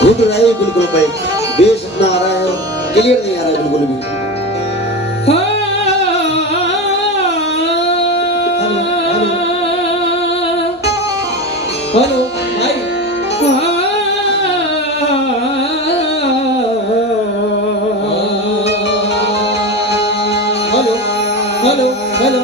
घुट रहा है बिल्कुल भाई, बेस इतना आ रहा है, क्लियर नहीं आ रहा है बिल्कुल भी। हेलो भाई, hello hello hello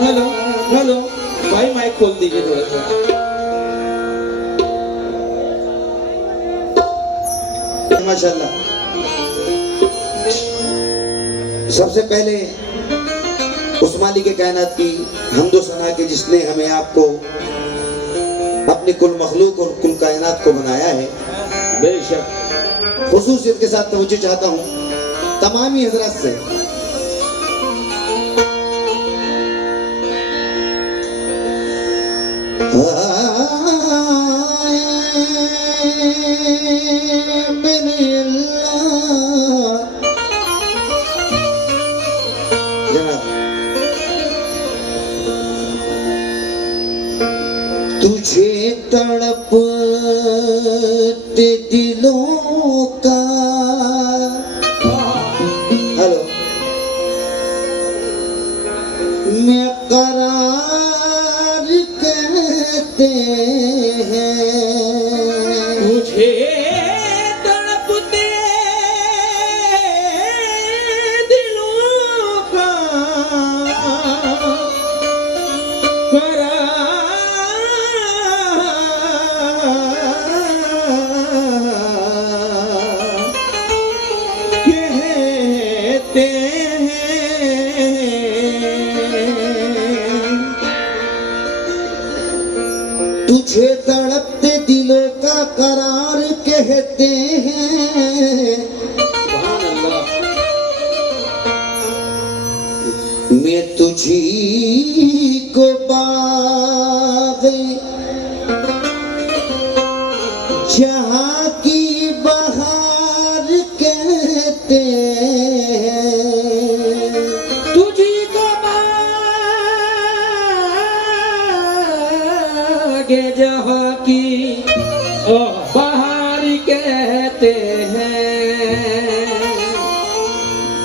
hello hello भाई, माइक खोल दीजिए थोड़ा सा। माशाल्लाह। सबसे पहले उस मालिक के कायनात की हम्दो सना के जिसने हमें आपको अपनी कुल मखलूक और कुल कायनात को बनाया है, बेशक खुसूसियत के साथ तवज्जो चाहता हूँ तमामी हजरत से। तुझे तड़पते दिलों का, हेलो, मैं करार कहते हैं। तुझे तड़पते दिलों का कहते हैं। तुझे तड़पते दिलों का करार कहते हैं। सुभान अल्लाह। मैं तुझी को बाग़ जहाँ की बहार कहते हैं। तुझी को बागे जहाँ की बहार कहते हैं।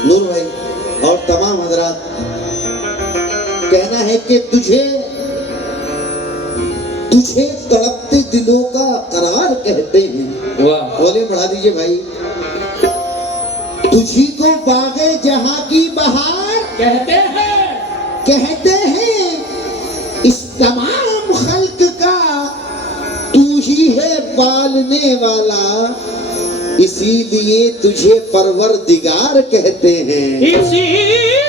नूर भाई और तमाम हजरात, कहना है कि तुझे तुझे तड़पते दिलों का करार कहते हैं। वाह वॉल्यूम बढ़ा दीजिए भाई। तुझी को बागे जहां की बहार कहते हैं, इस तमाम खल्क का तू ही है पालने वाला, इसीलिए तुझे परवरदिगार कहते हैं। इसीलिए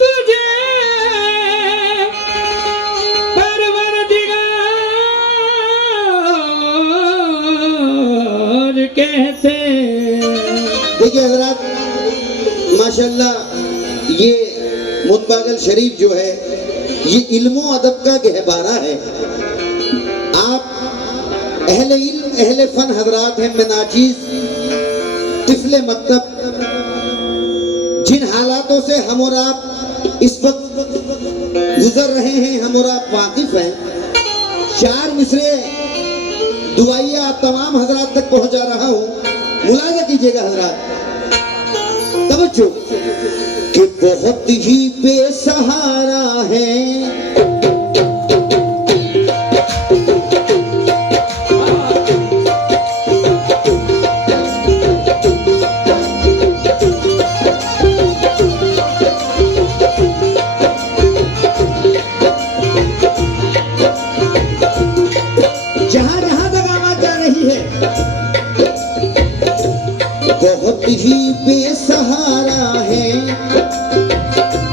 तुझे परवरदिगार कहते हैं। देखिए हजरात, माशाल्लाह ये मुतबागल शरीफ जो है ये इल्मो अदब का गहवारा है। आप अहले इल्म अहले फन हजरात हैं, मैं नाचीज तिफले मतलब जिन हालातों से हम और आप इस वक्त गुजर रहे हैं, हम और आप वाकिफ हैं। चार मिसरे दुआइया तमाम हजरात तक पहुंचा रहा हूं, मुलाजा कीजिएगा हजरात, तवज्जो। कि बहुत ही बेसहारा है जहां जहां तक आवाज जा रही है, बहुत ही बेसहारा है,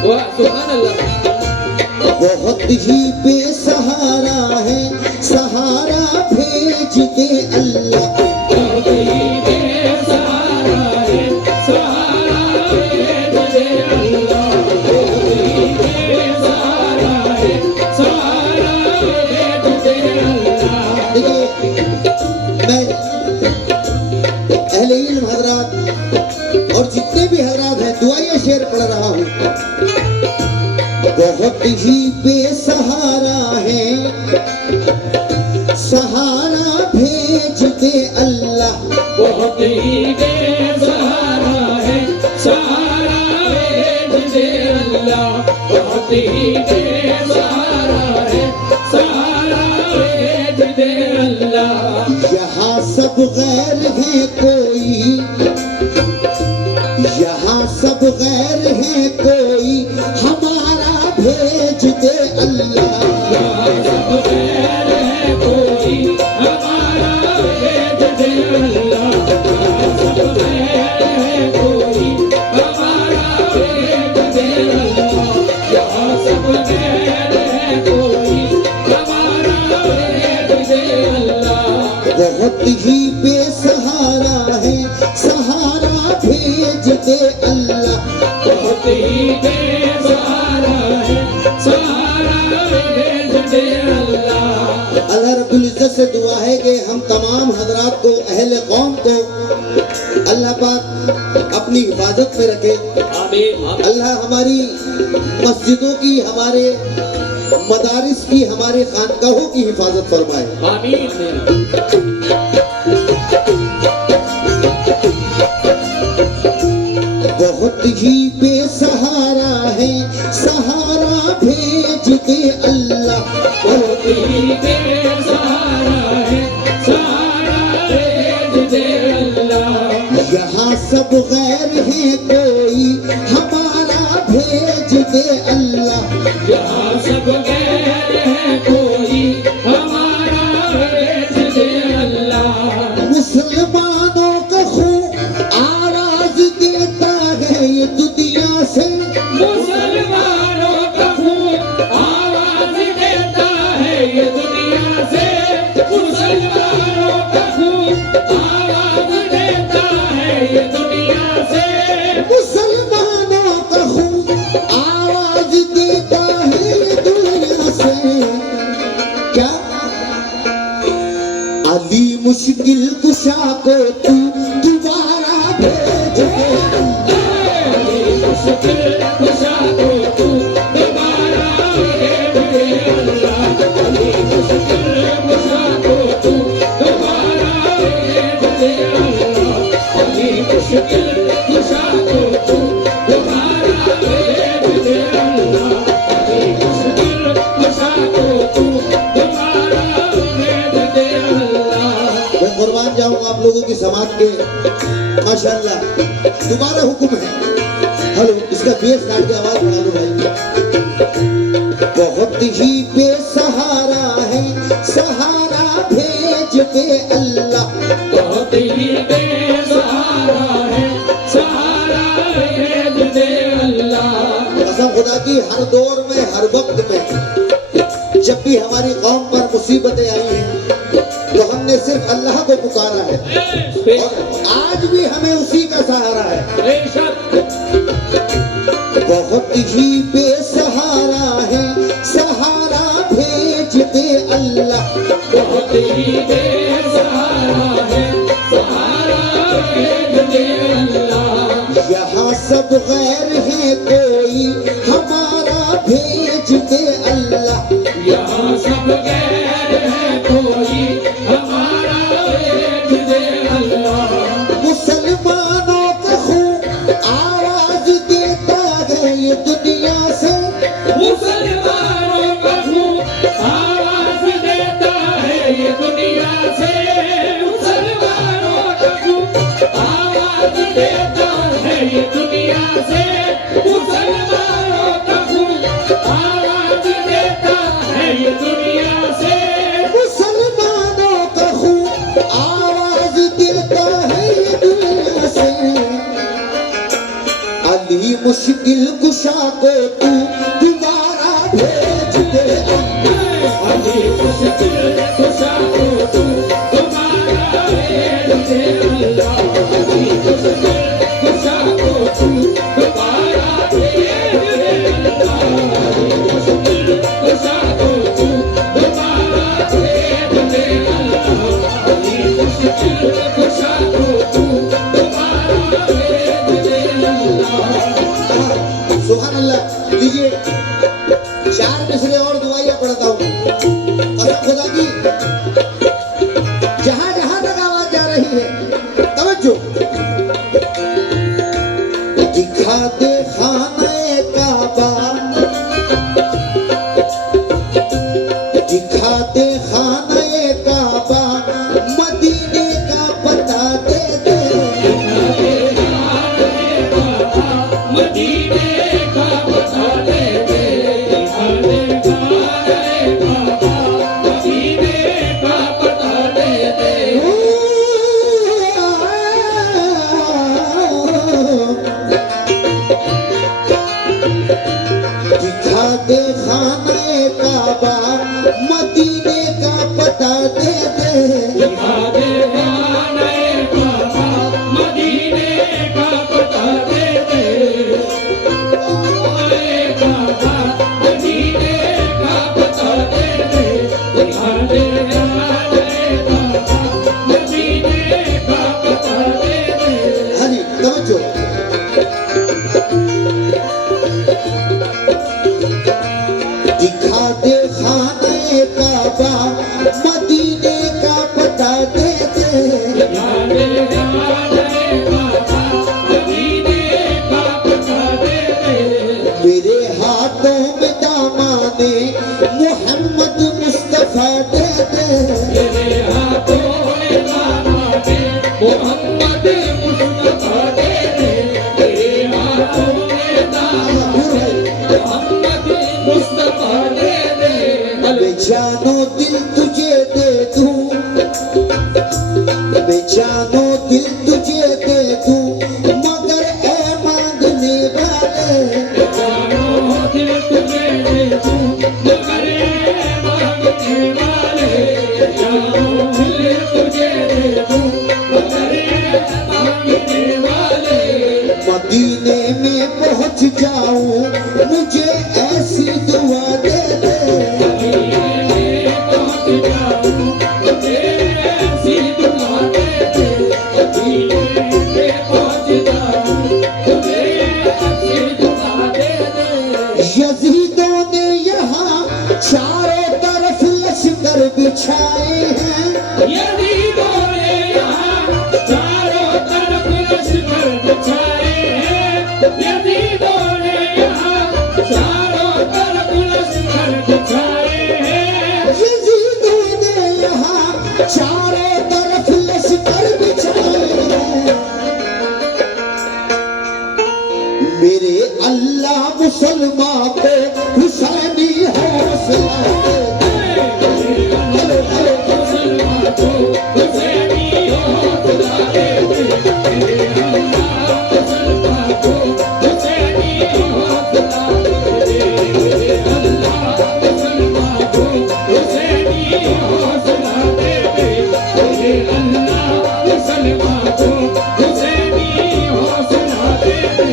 वाह सुभान अल्लाह। बहुत ही बेसहारा है, सहारा भेज दे अल्लाह। बहुत ही बेसहारा है, सहारा भेज दे अल्लाह। बहुत ही बेसहारा है, सहारा भेज दे अल्लाह। देखिए मैं अहले इल्म हजरात और जितने भी हजरात हैं दुआइया शेर पढ़ रहा हूँ। बहुत ही बेसहारा है, सहारा भेज दे अल्लाह। बहुत ही बेसहारा है, सहारा भेज दे अल्लाह। बहुत ही बेसहारा है, सहारा भेज दे अल्लाह। यहाँ सब गैर है कोई, यहाँ सब गैर है कोई, हमारा भेज दे अल्लाह। सब गैर है कोई, हमारा भेज दे अल्लाह। सब गैर है कोई, हमारा भेज दे अल्लाह। यहाँ सब गैर है कोई, हमारा भेज दे अल्लाह। बहुत ही बेसहारा है, सहारा भेज दे अल्लाह। बहुत ही बेसहारा है, सहारा भेज दे अल्लाह। अल्लाह रब्बुल इज्जत से दुआ है कि हम तमाम हजरात को, अहले कौम को अल्लाह पाक अपनी हिफाजत में रखे। आमीन अल्लाह हमारी मस्जिदों की, हमारे मदारिस की, हमारे खानकाहों की हिफाजत फरमाए। आमीन। बहुत ही बेसहारा है, सहारा भेज दे अल्लाह। बहुत ही बेसहारा है, सहारा भेज दे अल्लाह। यहाँ सब गैर है कोई, हमारा भेज दे अल्लाह। यहाँ सब गैर है कोई, हमारा भेज दे अल्लाह। मुसलमानों का खून आवाज देता है ये दुनिया से, मुसलमानों का खून आवाज देता है ये दुनिया से। मुसलमानों का खून आवाज देता है ये दुनिया से। मुसलमानों का खून आवाज देता है ये दुनिया से। क्या अली मुश्किल कुशा को तू दोबारा भेज दे। मुश्किल कुशा को तू दोबारा भेज दे अल्लाह। अली मुश्किल कुशा को तू दोबारा भेज दे अल्लाह। अली मुश्किल लोगों की समाज के माशाल्लाह दोबारा हुक्म है। हेलो, इसका बेस काट के आवाज बढ़ा लो भाई। बहुत ही बेसहारा है, सहारा भेज दे अल्लाह। बहुत ही बेसहारा है, सहारा भेज दे अल्लाह। कसम खुदा की, हर दौर में हर वक्त में जब भी हमारी कौम पर मुसीबतें आई हैं तो हमने सिर्फ अल्लाह को पुकारा है और आज भी हमें उसी का सहारा है। बेशक बहुत ही बेसहारा है, सहारा भेज दे अल्लाह। बहुत ही बेसहारा है, सहारा भेज दे अल्लाह। यहाँ सब गैर है, कोई हमारा भेज दे अल्लाह। यहाँ सब गैर है, कोई हमारा भेज दे अल्लाह। मुसलमानों का खून आवाज देता है ये दुनिया से। मुसलमानों का खून आवाज देता है ये दुनिया से। मुसलमानों का खून आवाज देता है ये दुनिया से। मुसलमानों का खून आवाज देता है ये दुनिया से। मुसलमानों का खून आवाज देता है ये दुनिया से। अली मुश्किल कुशा को तू दोबारा भेज दे अल्लाह। अली मुश्किल कुशा को तू दोबारा भेज दे अल्लाह। अली मुश्किल कुशा को तू दोबारा भेज दे अल्लाह। अली मुश्किल कुशा को तू दोबारा भेज दे अल्लाह। अली मुश्किल कुशा को तू दोबारा भेज दे अल्लाह। सुभान अल्लाह। लीजिए 4 मिसरे और दुआइयां पढ़ता हूँ। कसम खुदा की, जहां जहां तक आवाज जा रही है तवज्जो। दिखा दे खाने काबा, दिखा दे खाने काबा, मदीने का पता दे दे। मदीने का पता दे दे। मदीने का पता दे दे। दिखा दे खाने काबा, मदीने का पता दे दे। दिखा दे खाने काबा, मदीने का पता दे दे। खाने काबा, मदीने का पता दे दे। दिखा दे खाने काबा, मदीने का पता दे दे। हाँ जी, तवज्जो। दिखा दे खाने काबा, मदीने का पता दे दे। दिखा दे खाने काबा, मदीने का पता दे दे। मेरे हाथों में दामाने मोहम्मद मुस्तफा दे दे। मेरे हाथों में दामाने मोहम्मद मुस्तफा दे दे। मेरे हाथों में दामाने मोहम्मद मुस्तफा दे दे। मैं जानो दिल तुझे दे दूं, मैं जानो दिल तुझे दे दूं, मगर ए मांगने वाले। जानो दिल तुझे दे दूं, मगर मांगने वाले। जानो दिल तुझे दे दूं, मगर मांगने वाले। मदीने में पहुंच जाऊं, मुझे ऐसी दुआ दे दे। यजीदों ने यहाँ चारों तरफ लश्कर बिछाए हैं। यजीदों ने यहाँ चारों तरफ लश्कर बिछाए हैं। यजीदों ने यहाँ चारों मुसलमान को हुसैनी हौसला दे। हेलो हेलो मुसलमान को हुसैनी हौसला दे दे। अल्लाह मुसलमान को हुसैनी हौसला दे दे। अल्लाह मुसलमान को हुसैनी हौसला दे दे। अल्लाह मुसलमान को हुसैनी हौसला दे दे।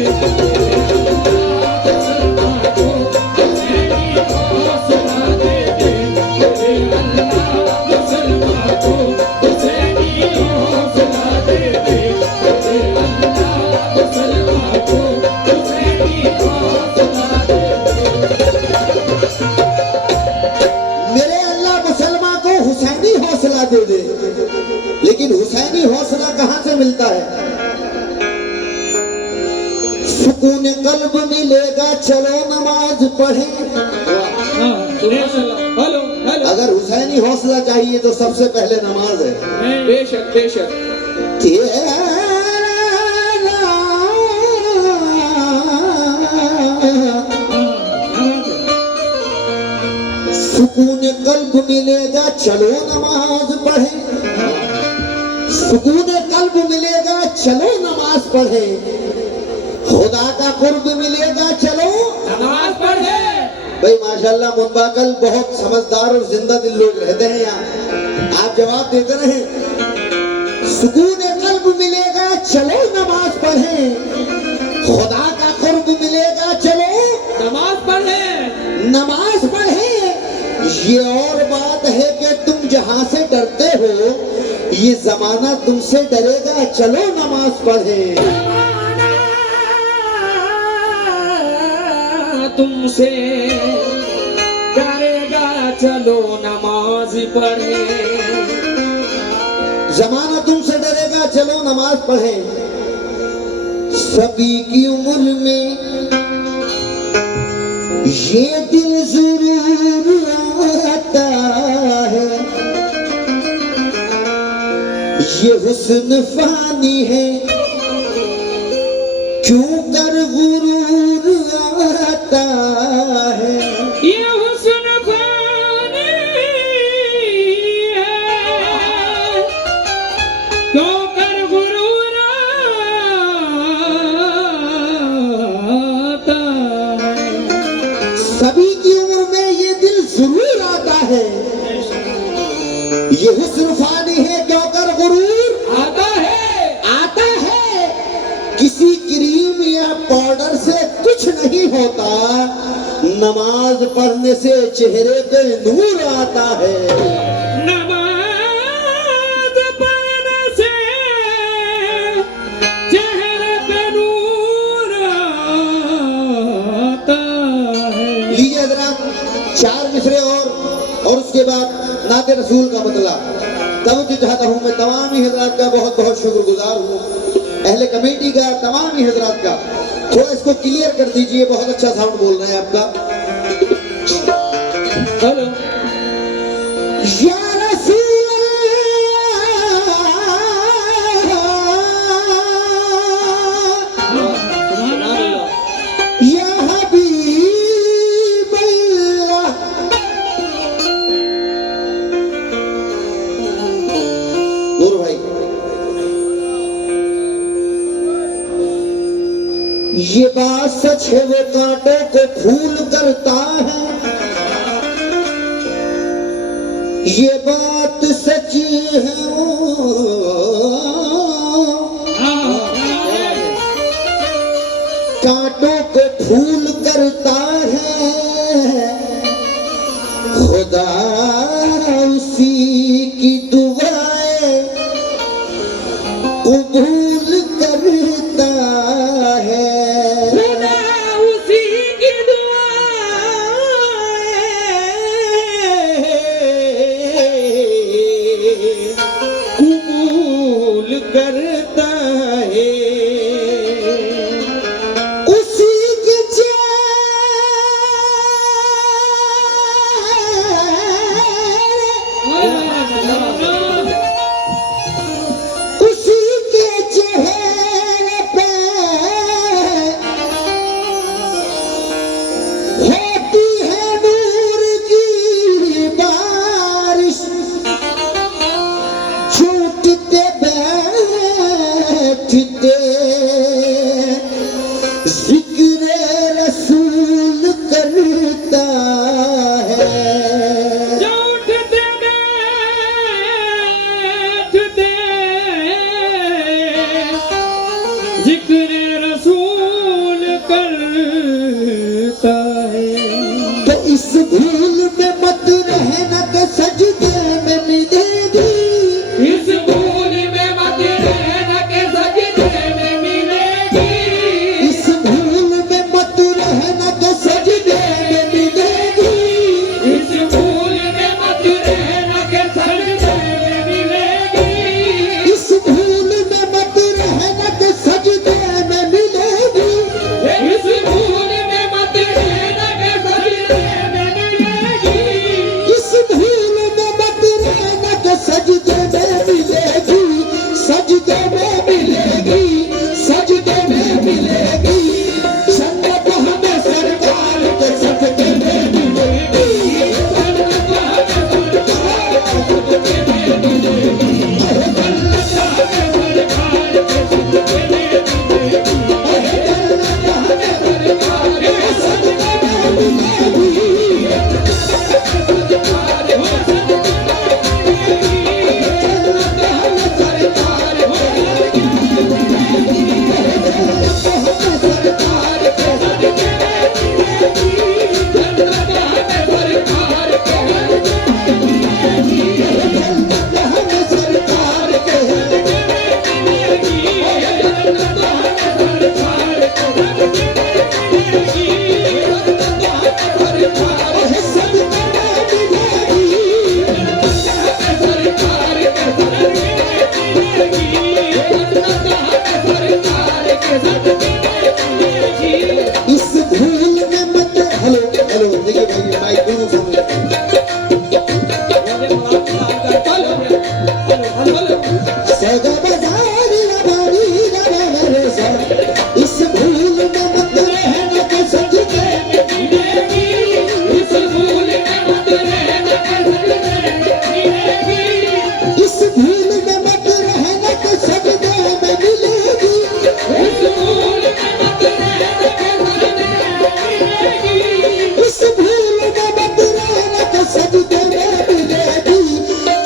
मेरे अल्लाह मुसलमान को हुसैनी हौसला दे दे। लेकिन हुसैनी हौसला कहां से मिलता है? सुकून कल्ब मिलेगा चलो नमाज पढ़े। हेलो हेलो अगर हुसैनी हौसला चाहिए तो सबसे पहले नमाज है। बेशक बेशक तेरा सुकून कल्ब मिलेगा चलो नमाज पढ़े। सुकून कल्ब मिलेगा चलो नमाज पढ़े। खुदा का कुर्ब मिलेगा चलो नमाज पढ़े। भाई माशाल्लाह मुंबाकल बहुत समझदार और जिंदा दिल लोग रहते हैं यहाँ। आप जवाब देते रहे। सुकून कल्ब मिलेगा चलो नमाज पढ़े। खुदा का कुर्ब मिलेगा चलो नमाज पढ़े। नमाज पढ़े। ये और बात है कि तुम जहां से डरते हो ये जमाना तुमसे डरेगा चलो नमाज पढ़े। तुमसे डरेगा चलो नमाज पढ़े। जमाना तुमसे डरेगा चलो नमाज पढ़े। सभी की उम्र में ये दिल जरूर आता है। ये हुस्न फानी है क्यों कर गुरूर आता है। ये हुस्न फानी है क्यों कर गुरूर आता है। सभी की उम्र में ये दिल जरूर आता है। ये हुस्न फानी है क्यों कर गुरूर आता है। आता है। किसी क्रीम या पाउडर से कुछ नहीं होता। नमाज पढ़ने से चेहरे पे नूर आता है। नमाज पढ़ने से चेहरे पे नूर आता है। लीजिए हजरात 4 मिसरे और उसके बाद नाते रसूल का बदला। तब चाहता हूँ मैं तमाम ही हजरात का बहुत बहुत शुक्रगुजार हूँ। अहले कमेटी का तमाम ही हजरात का। थोड़ा इसको क्लियर कर दीजिए। बहुत अच्छा साउंड बोल रहे हैं आपका। हेलो या रसूल या हबीब अल्लाह। नूर भाई ये बात सच है वो कांटों को फूल करता है। ये बात सच्ची है कांटों को फूल करता है। खुदा उसी की दुआएं कबूल करता है। खुदा उसी की दुआएं कबूल करता है। उसी के उसी के चेहरे पे जिक्र रसूल करता है। जो उठते बैठते जिक्र रसूल करता है। तो इस भूल में मत रहना कि सजदे में मिलेगी। इस भूल में मत रहना के सजदे में मिलेगी। इस भूल में मत रहना कि सजदे में मिलेगी। इस भूल में मत रहना के सजदे में मिलेगी। इस भूल में मत रहना कि सजदे में मिलेगी। इस भूल में मत रहना के सजदे में मिलेगी। इस भूल में मत रहना कि सजदे में मिलेगी। सजदे में मिलेगी। सजदे में मिलेगी। जन्नत हमें सरकार के सजदे में मिलेगी। इस भूल में मत हेलो हेलो देखिए भाई माइक दोनों सामने सगा बाजार लगानी लगाने सा। इस भूल में मत रहना कि सजदे में मिलेगी। इस भूल में मत रहना के सजदे में मिलेगी। इस भूल में मत रहना कि सजदे में मिलेगी। इस भूल में मत रहना के सजदे में मिलेगी। इस भूल में मत रहना कि सजदे में मिलेगी।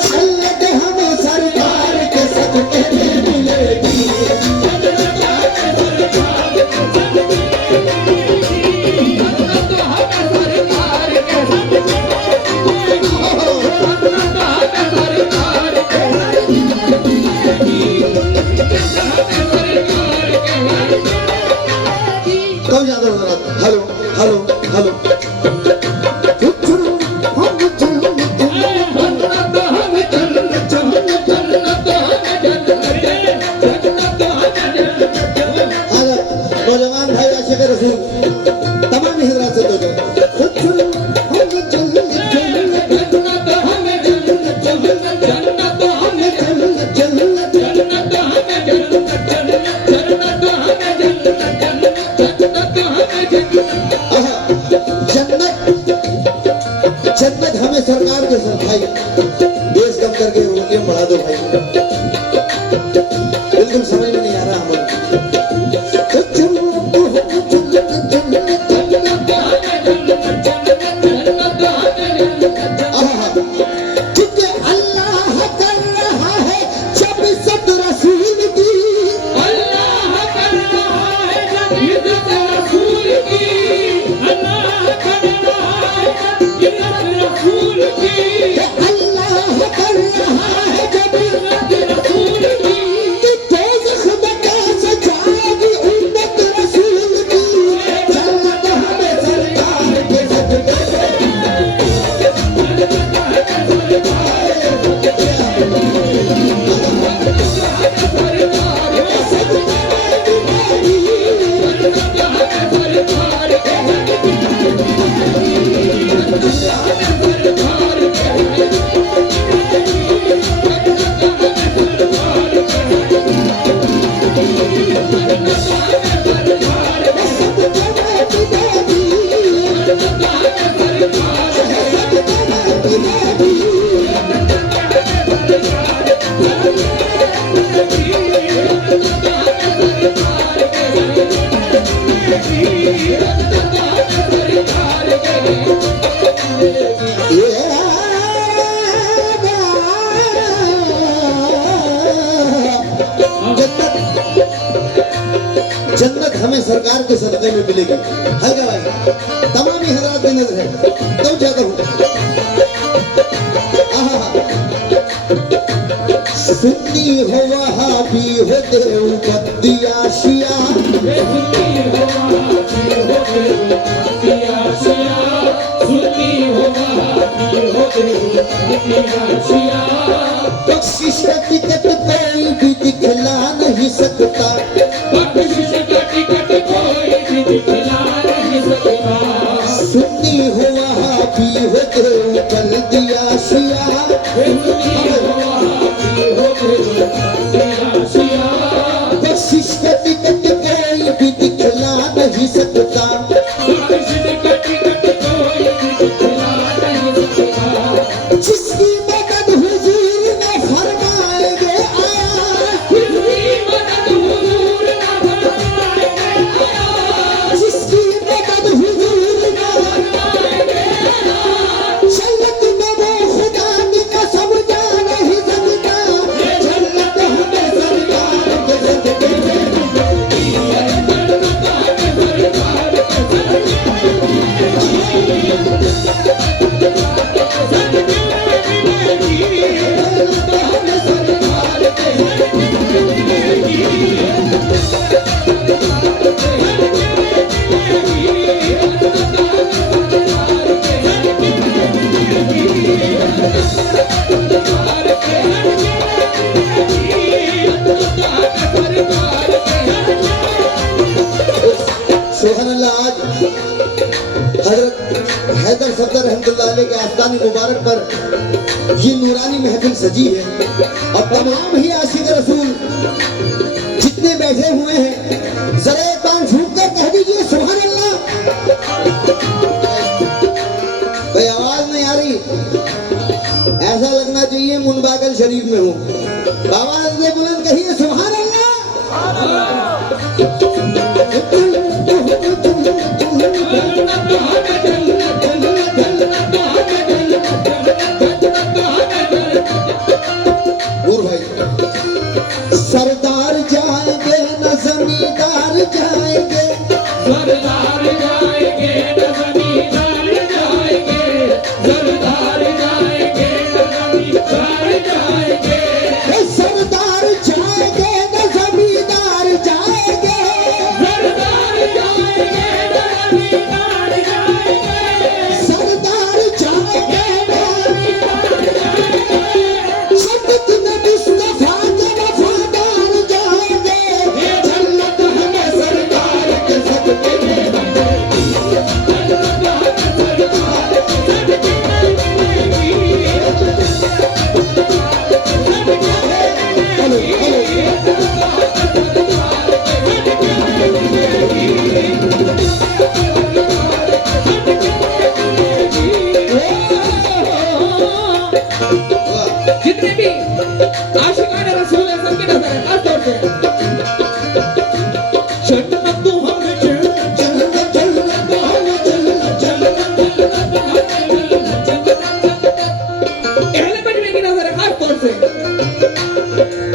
जन्नत हमें सरकार के सजदे में मिलेगी। कौन ज्यादा हो रहा? हेलो हेलो हेलो नौजवान भाई आशिक रसूल तमाम हिजरात से तो जन्नत हमें सरकार के साथ भाई देश कम करके उनके बढ़ा दो भाई। बिल्कुल समझ में नहीं आ रहा हमें। क्योंकि अल्लाह कर रहा है जब सद रसूल की। अल्लाह कर रहा है जब इज्जत रसूल की। अल्लाह कर रहा है जब इज्जत रसूल की। अल्लाह कर रहा है जब इज्जत रसूल की। कि दोज़ख में कैसे जाएगी उम्मत रसूल की। जन्नत हमें सरकार के सजदे सरकार जन्नत हमें सरकार के सदक़े में मिलेगी। हल्का भाई तमाम ही हजरात में नजर है तो ज्यादा हूँ। सुन्नी हो वहाबी हो देवबंदी आशिया, सुन्नी हो वहाबी हो देवबंदी आशिया, सुन्नी हो वहाबी हो देवबंदी आशिया। बख्शिश का टिकट कोई भी दिखला नहीं सकता, बख्शिश का टिकट कोई भी दिखला नहीं सकता। सुन्नी हो वहाबी हो देवबंदी आशिया, सुन्नी हो वहाबी हो देवबंदी आशिया। बख्शिश का टिकट कोई भी दिखला नहीं सकता, बख्शिश का टिकट कोई भी दिखला नहीं सकता। जिसकी मदद हुजूर ने फरमाएंगे आया, जिसकी मदद हुजूर ने फरमाएंगे आया, जिसकी मदद हुजूर ने फरमाएंगे आया। जन्नत में वो खुदा की कसम जा नहीं सकता, ये जन्नत हमें सरकार के सदके में मिलेगी। ये जन्नत हमें सरकार के सदके में मिलेगी। सदके में मिलेगी। जन्नत हमें सरकार के सदके में मिलेगी। सुभान अल्लाह। आज हजरत हैदर सफदर रहमतुल्लाह अलैह के आस्तानी मुबारक पर ये नूरानी महफिल सजी है और तमाम ही आशिक रसूल जितने बैठे हुए हैं जरा एक बार झूम कर कह दीजिए सुभान अल्लाह। भाई आवाज नहीं आ रही, ऐसा लगना चाहिए मुनबागल शरीफ में हूँ। आवाज में बुलंद कहिए सुभान अल्लाह। नूर भाई सरदार जाएंगे न जमींदार जाएंगे, सरदार जाएंगे न जमींदार जाएंगे, सरदार जाएंगे न जमींदार जाएंगे। सरदार जाएंगे न जमींदार जाएंगे, सरदार जाएंगे न जमींदार जाएंगे, सरदार जाएंगे जमींदार जाएंगे। जन्नत में मुस्तफा के वफादार जाएंगे, ये जन्नत हमें सरकार के सदके में मिलेगी। जन्नत हमें सरकार के सदके में मिलेगी। हेलो हेलो वाह। जितने भी आशिकाने रसूल है सबके नजर है खास तौर से जन्नत तो हमें जन्नत जन्नत जन्नत जन्नत जन्नत अहले बजने की नजर है खास तौर से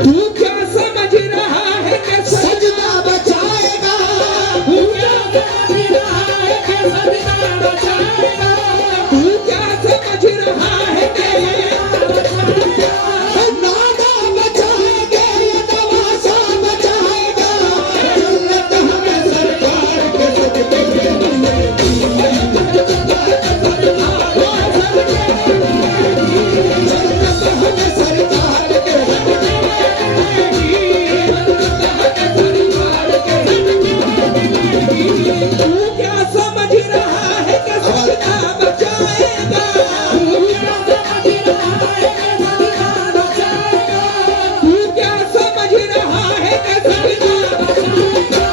तू क्या समझ रहा है कि सजना बचाएगा, तू क्या समझ रहा है कि सजना बचाएगा तू क्या समझ रहा है कि नादा बचाएगा ये तमाशा बचाएगा, जन्नत हमें सरकार के सदके में मिलेगी। जन्नत हमें सरकार के तू क्या समझ रहा है कि सजना बचाएगा तू क्या समझ रहा है कि सजना बचाएगा तू क्या समझ रहा है कि सजना बचाएगा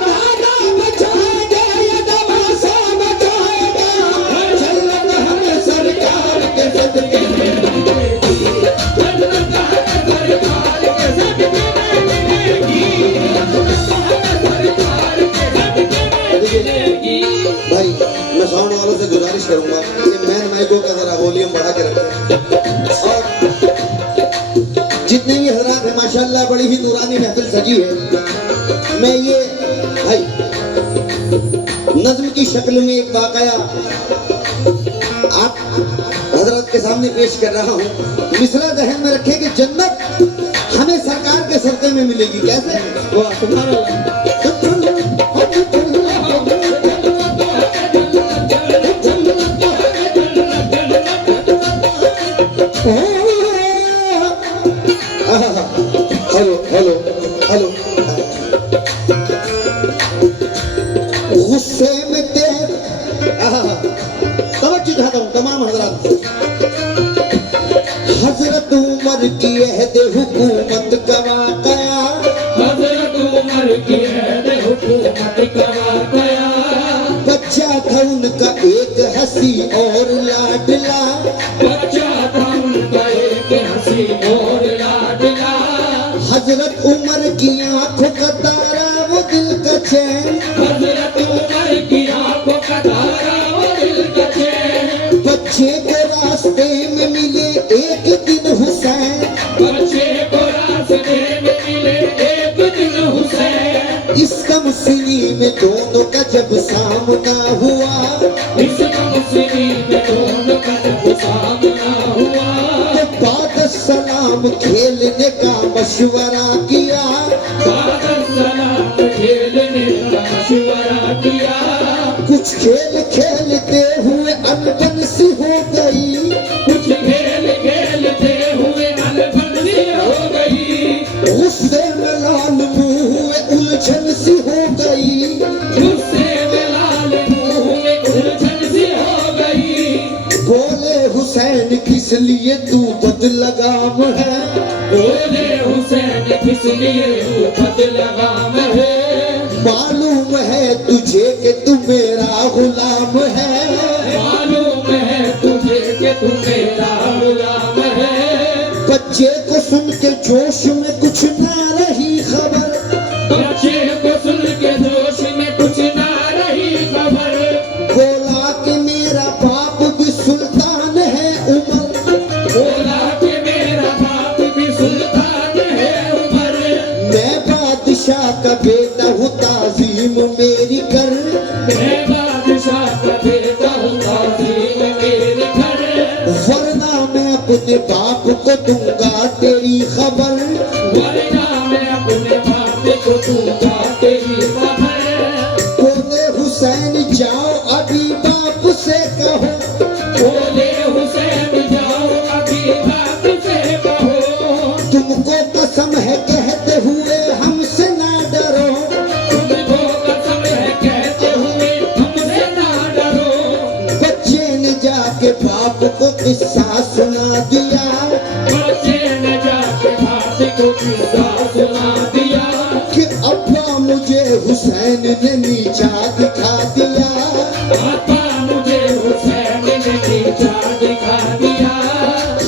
नादा बचाएगा ये तमाशा बचाएगा, जन्नत हमें सरकार के सदके में जन्नत हमें सरकार के सदके में मिलेगी जन्नत हमें सरकार के सदके में मिलेगी। भाई मैं साउंड वालों से गुजारिश करूंगा कि मैन माइकों का जरा वॉल्यूम बढ़ा के रखें और जितने भी हजरात हैं माशाल्लाह बड़ी ही नूरानी महफिल सजी है। मैं ये भाई नज्म की शक्ल में एक वाकया आप हजरत के सामने पेश कर रहा हूँ। मिसरा जहन में रखे कि जन्नत हमें सरकार के सदक़े में मिलेगी। कैसे? वाह सुभान अल्लाह। Hello hello hello. गुस्से में तेज तवज्जो चाहता हूँ तमाम हजरात। हजरत उमर की अहद हुकूमत का वाकया, हजरत उमर की अहद हुकूमत का वाकया, बच्चा था उनका एक हंसी और लाडला, बच्चा था उनका एक हंसी और लाडला, हजरत उमर की आंखों का तारा वो दिल का चैन, हजरत उमर की आंखों का तारा वो दिल का चैन, बच्चे को रास्ते में मिले एक दिन हुसैन, बच्चे को रास्ते में मिले एक दिन हुसैन, इस कमसिनी में दोनों का जब सामना हुआ, इस कमसिनी में दोनों का जब सामना हुआ, तो बाद सलाम खेलने का मशवरा किया, बाद सलाम खेलने का मशवरा किया, कुछ खेल खेलते हुए अनबन सी हो गई, कुछ खेल खेलते हुए अनबन हो गई, गुस्से में लाल मुंह हुए उलझन सी हो गई, गुस्से में लाल मुंह में उलझन सी हो गई, बोले हुसैन किस लिए तू बदलगाम है, बोले हुसैन किस लिए तू बदलगाम है, मालूम है तुझे कि तू मेरा गुलाम है, मालूम है तुझे कि तू मेरा गुलाम है, बच्चे को सुन के जोश में कुछ ना रही खबर, बच्चे को सुन के जोश में कुछ ना रही खबर, बोला कि मेरा बाप भी सुल्तान है उमर, बोला कि मेरा बाप भी सुल्तान है उमर, मैं बादशाह का बेटा हूँ ताजीम मेरी कर, मैं बादशाह का बेटा हूँ ताज़ीम मेरे घर, वरना मैं अपने बाप को दूंगा तेरी खबर, वरना मैं अपने बाप को दूंगा तेरी खबर, बोले हुसैन जाओ अभी बाप से कहो, बोले हुसैन जाओ अभी बाप से कहो, तुमको कसम है कहते हुए हमसे ना डरो, तुमको कसम है कहते हुए हमसे ना डरो, बच्चे ने जाके बाप को किस्सा सुना दिया, बच्चे ने जाके बाप को किस्सा सुना दिया, कि अब्बा मुझे हुसैन ने नीचा दिखा दिया, पापा मुझे हुसैन ने नीचा दिखा दिया,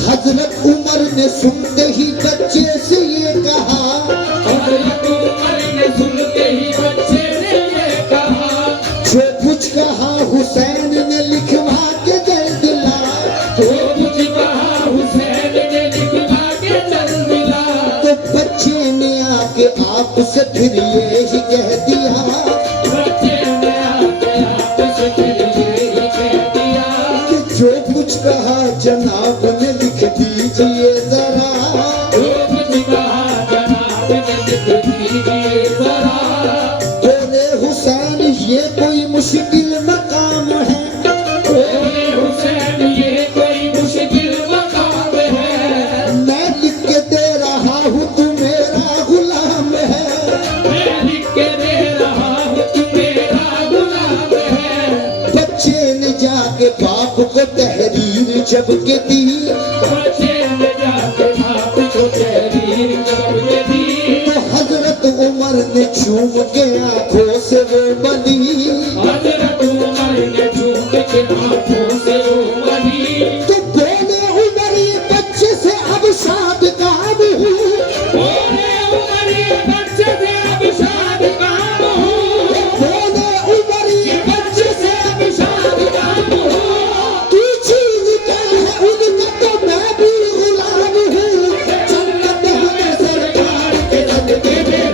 हजरत उमर ने सुनते ही बच्चे से ये कहा, हज़रत उमर ने सुनते ही बच्चे ने ये कहा, जो कुछ कहा हुसैन ने लिखवा के जल्द ला, जो कुछ कहा हुसैन ने लिखवा के चल मिला, तो बच्चे ने आके आपसे फिर ये ही कह दिया, बच्चे ने आके आपसे फिर ये कह दिया, कि जो कुछ कहा जनाब ने लिख दीजिए जरा, जो कुछ कहा जनाब ने लिख दीजिए जरा, बोले हुसैन ये कोई मुश्किल मकाम है, बोले हुसैन ये कोई मुश्किल मकाम है, मैं लिख के दे रहा हूँ तू मेरा गुलाम है, मैं लिख के दे रहा हूँ तू मेरा गुलाम है, बच्चे ने जाके बाप को तहरीर जब के दी, बच्चे ने जाके बाप को तहरीर जब दे दी, तो हजरत उमर ने चूम के आंखों से वो बनी, हज़रत उमर ने झूम के आंखों से वो बनी, तो बोले उमर ये बच्चे से अब शाद काम हूँ, बोले उमर ये बच्चे से अब शाद काम हूँ, बोले उमर ये बच्चे से अब शाद काम हूँ, तू चीज क्या है उनका तो मैं भी गुलाम हूँ, जन्नत हमें सरकार के सदके में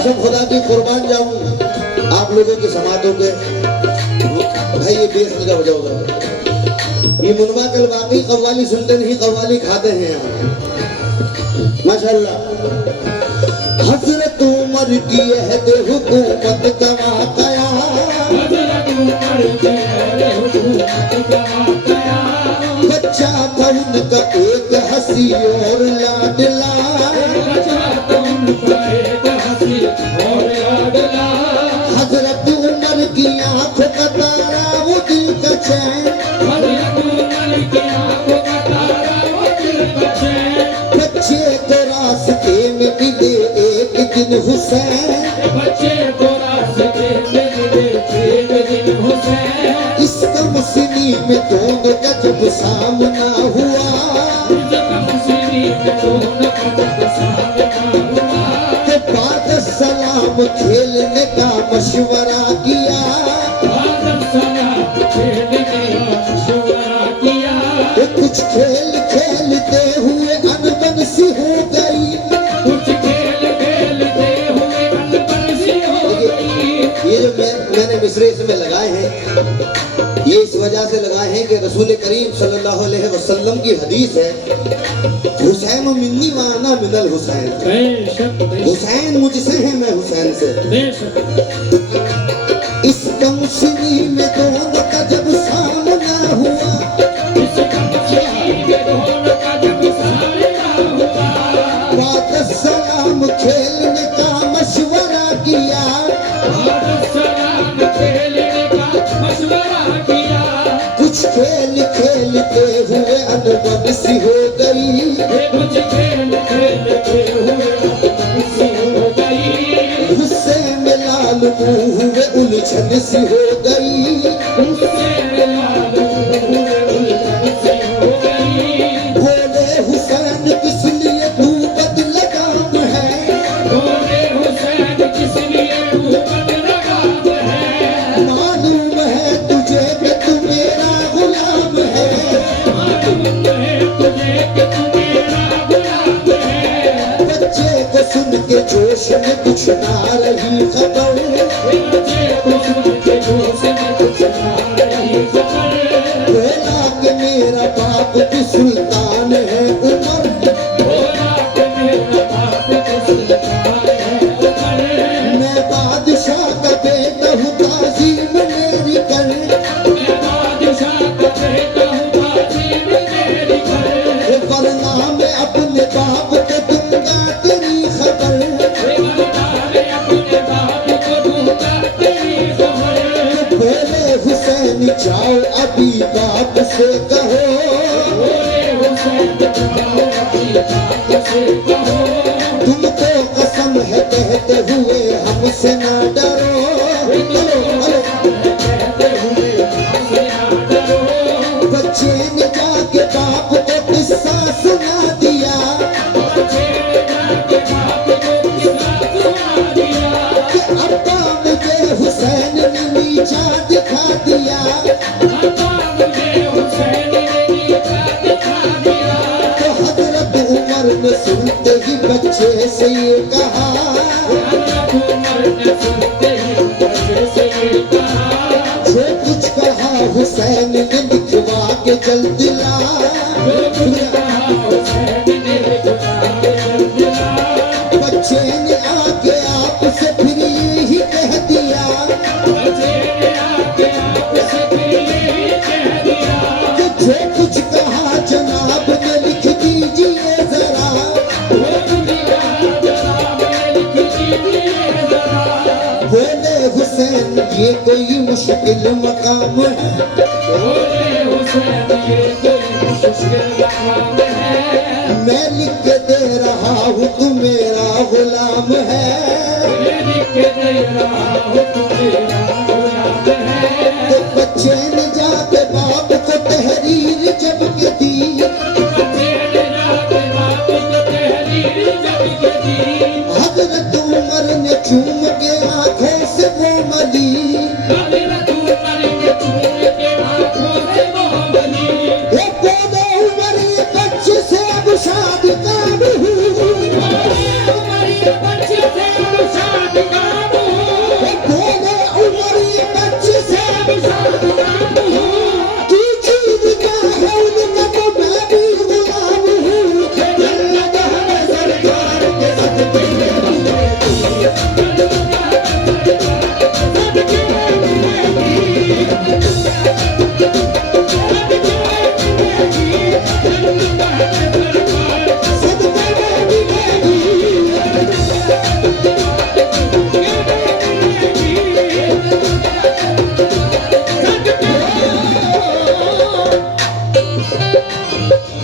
कसम खुदा की कुर्बान जाऊं आप लोगों के समातों के। भाई ये बेस लगा बजाओ जरा। ये मुनवा कल वाकई कव्वाली सुनते नहीं कव्वाली खाते हैं यहाँ माशाल्लाह। हजरत उमर की अहद हुकूमत का वाकया, बच्चा था उनका एक हंसी और लाडला, हजरत उमर की आंख का तारा वो दिल का चैन, बच्चे को रास्ते में मिले एक दिन हुसैन, इसका मुस्लिम में दोनों का जब सामना हुआ, तो बाद सलाम खेलने का मशवरा किया, तो कुछ खेल खेलते हुए अनबन सी हो गई, ये जो मैंने मिसरे इसमें लगाए हैं ये इस वजह से लगाए हैं कि रसूल करीम सल्लल्लाहु अलैहि वसल्लम की हदीस है, हुसैन मिन्नी व अना मिनल हुसैन, हुसैन मुझसे है मैं हुसैन से। इस कमसिनी में दोनों का जब सामना हुआ, बाद सलाम खेलने का मशवरा किया, कुछ खेल खेलते हुए अनबन सी हो गई, गुस्से में लाल मुंह हुए उलझन सी हो गई, बोले हुसैन किस लिए तू बदलगाम है, मालूम है तुझे कि तू मेरा गुलाम है, बच्चे को सुन के जोश में कुछ ना रही खबर, बोला कि मेरा बाप भी सुल्तान है उमर, मैं बादशाह का बेटा हूँ ताज़ीम मेरी कर, वरना मैं अपने बाप को दूंगा तेरी खबर, बोले हुसैन जाओ अभी बाप से कहो, तुमको कसम है कहते हुए हमसे ना डरो, बच्चे ने जाके बाप को किस्सा सुना दिया, कि अब्बा मुझे हुसैन ने नीचा दिखा दिया, तो हजरत उमर ने सुनते ही बच्चे से ये कहा, जो कुछ कहा हुसैन ने लिखवा के जल दिला, बच्चे ने आके आपसे फिर यही कह दिया, कि जो कुछ कहा जनाब ने लिख दीजिए जरा, बोले हुसैन ये कोई मुश्किल मकाम है, मैं लिख के दे रहा हूँ तू मेरा गुलाम है, तो बच्चे ने जाके बाप को तहरीर जब के दी, हजरत उमर ने चूम के आंखों से वो मली, उमर ये बच्चे से अब शादी का भी हुई,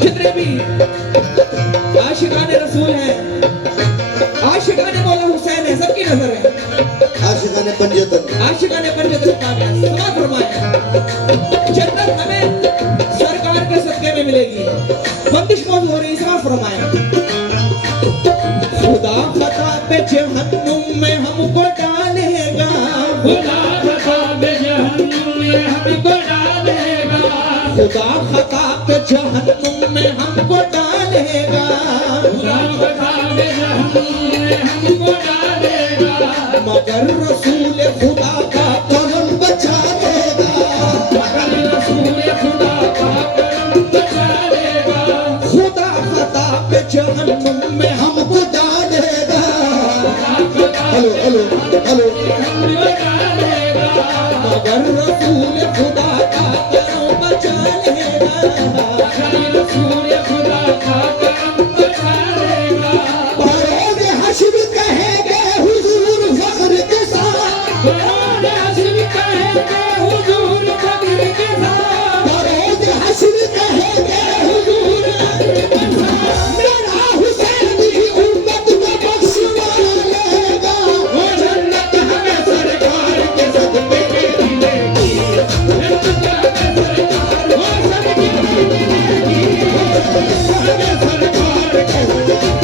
जितने भी आशिकाने रसूल हैं, आशिकाने मौला हुसैन है, सबकी नजर है। आशिकाने पंजतन, आशिकाने पंजतन कामयाब सुना फरमाया, जन्नत हमें सरकार के सदके में मिलेगी। बंदिश मौजूद हो रही, सुना फरमाया, खुदा खता पे जहन्नुम में हमको डालेगा, खुदा खता पे जहन्नुम में हमको डालेगा, खुदा खता पे जहन्नुम में हमको डालेगा, खुदा खता पे जहन्नुम में हमको डालेगा, मगर रसूल खुदा का करम बचा देगा, मगर रसूल खुदा का करम बचा देगा, खुदा खता पे जहन्नुम में हमको डालेगा, हेलो हेलो हेलो, हमको डालेगा, मगर रसूल खुदा का करम बचा लेगा, मगर रसूल खुदा का करम बचा देगा, बरोज हश्र कहेंगे हुजूर फख्र के साथ, बरोज हश्र कहेंगे हुजूर फख्र के साथ, बरोज हश्र कहेंगे हुजूर फख्र के साथ, मेरा हुसैन ही उम्मत को बख्शवा लेगा, वो जन्नत हमें सरकार के सदके में मिलेगी, जन्नत हमें सरकार, वो सदके में मिलेगी, हमें सरकार के सदके में मिलेगी,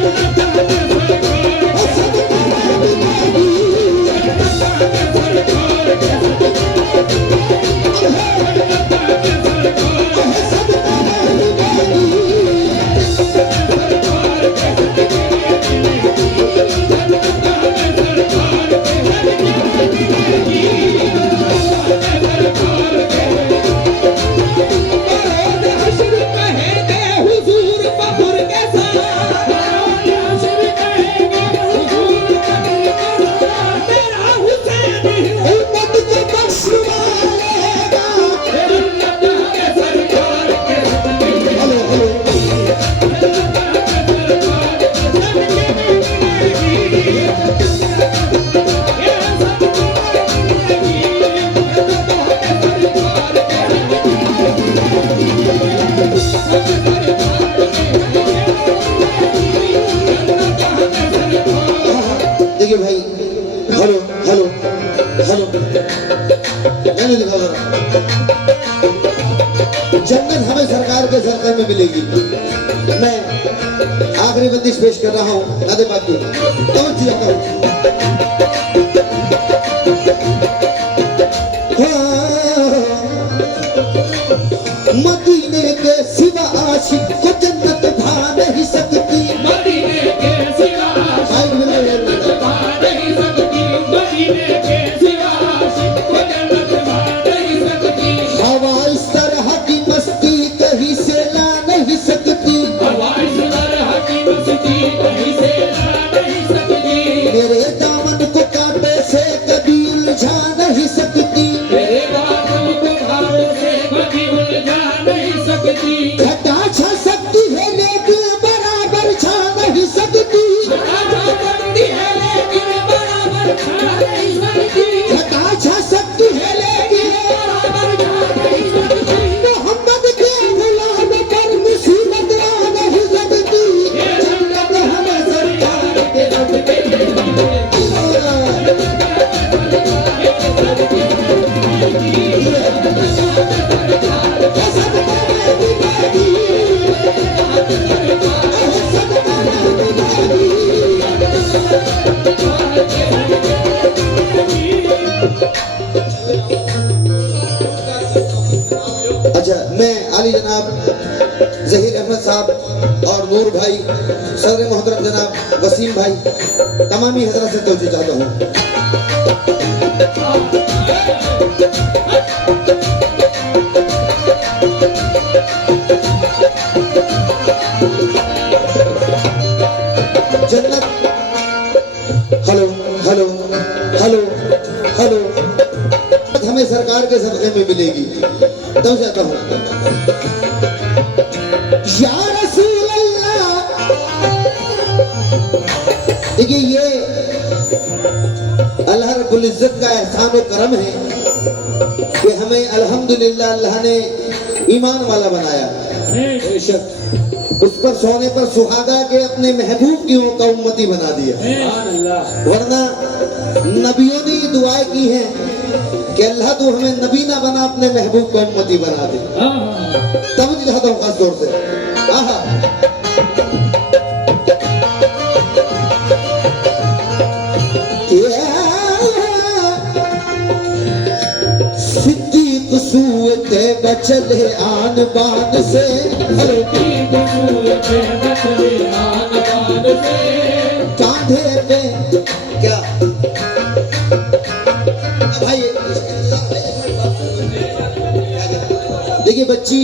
जन्नत हमें सरकार, वो सदके में मिलेगी, जन्नत हमें सरकार के सदके में मिलेगी, जन्नत हमें सरकार, वो सदके में मिलेगी, सरकार के सदके में मिलेगी, जन्नत हमें सरकार के सदके में मिलेगी, हमें सरकार के बरोज हश्र कहेंगे हुजूर फख्र के साथ, बरोज हश्र कहेंगे हुजूर फख्र के साथ, मेरा हुसैन ही उम्मत को बख्शवा लेगा, जन्नत हमें सरकार के सदके में हेलो हेलो, जन्नत हमें सरकार के सदके में मिलेगी, ये सदके में मिलेगी, जन्नत हमें सरकार के सदके देखिए भाई, हेलो हेलो हेलो, मैंने लिखा हुआ जन्नत हमें सरकार के सदके में मिलेगी। मैं आखिरी बंदिश पेश कर रहा हूँ नादे बाप की, तवज्जो जाता हूँ। मदीने के सिवा आशिक को जन्नत भा नहीं सकती, मदीने के सिवा माइक में जन्नत पा नहीं सकती, मदीने के सिवा आशिक को जन्नत पा नहीं सकती, हवा इस तरह की मस्ती कहीं से ला नहीं सकती, हवा इस तरह की मस्ती कहीं से ला नहीं सकती, मेरे दामन को कांटे से कभी उलझा नहीं सकती, मेरे बादल को भाव से कभी उलझा नहीं सकती, घटा छा सकती है लेकिन बराबर छा नहीं सकती, घटा सकती है लेकिन बराबर छा नहीं सकती, घटा छा सकती है लेकिन बराबर छा नहीं सकती, मोहम्मद के गुलाम पर मुसीबत आ नहीं सकती, ये जन्नत हमें सरकार के सदके में मिलेगी, अच्छा, मैं आली जनाब जहीर अहमद साहब और नूर भाई, सदर मोहतरम जनाब वसीम भाई, तमामी हजरत से तवज्जो चाहता हूँ। जन्नत सरकार के सदक़े में मिलेगी। तब जाता हूँ या रसूल अल्लाह। देखिए ये अल्लाह रब्बुल इज्जत का एहसान और करम है कि हमें अल्हम्दुलिल्लाह अल्लाह ने ईमान वाला बनाया। उस पर सोने पर सुहागा के अपने महबूब की का उम्मती बना दिया। वरना नबियों ने ये दुआएं की हैं कि अल्लाह तू हमें नबी ना बना, अपने महबूब का उम्मती बना दे। तब दिखाता हूँ खास तौर से आहा सिद्दीक सूते बचले आन बान से, कांधे पे क्या भाई। देखिए बच्ची